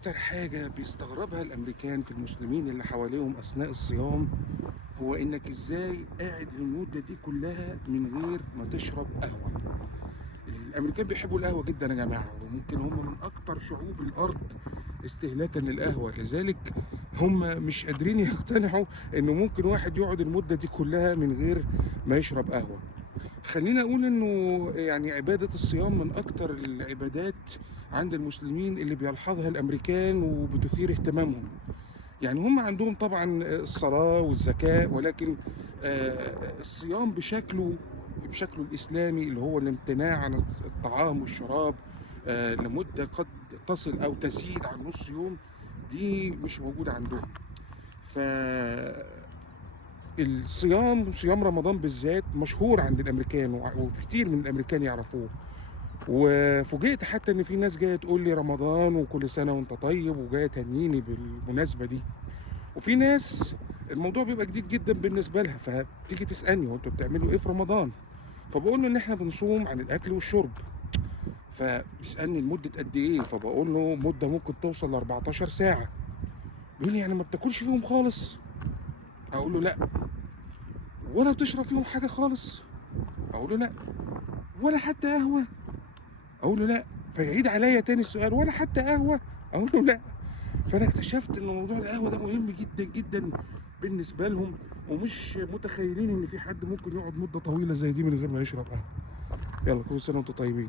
أكتر حاجة بيستغربها الأمريكان في المسلمين اللي حواليهم أثناء الصيام هو إنك إزاي قاعد المدة دي كلها من غير ما تشرب قهوة. الأمريكان بيحبوا القهوة جدا يا جماعة، وممكن هم من أكتر شعوب الأرض استهلاكا للقهوة، لذلك هم مش قادرين يقتنعوا إنه ممكن واحد يقعد المدة دي كلها من غير ما يشرب قهوة. خلينا أقول إنه يعني عبادة الصيام من أكتر العبادات عند المسلمين اللي بيلحظها الأمريكان وبتثير اهتمامهم. يعني هم عندهم طبعا الصلاة والزكاة، ولكن الصيام بشكله الإسلامي اللي هو الامتناع عن الطعام والشراب لمدة قد تصل أو تزيد عن نص يوم، دي مش موجودة عندهم. صيام رمضان بالذات مشهور عند الأمريكان، وفي كتير من الأمريكان يعرفوه. وفوجئت حتى ان في ناس جايه تقول لي رمضان وكل سنه وانت طيب، وجايه تهنيني بالمناسبه دي. وفي ناس الموضوع بيبقى جديد جدا بالنسبه لها، فتيجي تسالني هو انتوا بتعملوا ايه في رمضان؟ فبقول له ان احنا بنصوم عن الاكل والشرب. فبيسالني لمده قد ايه؟ فبقول له مده ممكن توصل ل 14 ساعه. بيقول لي يعني ما بتاكلش فيهم خالص؟ اقول له لا. ولا بتشرب فيهم حاجه خالص؟ اقول له لا. ولا حتى قهوه؟ اقول له لا. فيعيد عليا تاني السؤال، ولا حتى قهوه؟ اقول له لا. فانا اكتشفت ان موضوع القهوه ده مهم جدا جدا بالنسبه لهم، ومش متخيلين ان في حد ممكن يقعد مده طويله زي دي من غير ما يشرب قهوه. يلا كل سنه وانتم طيبين.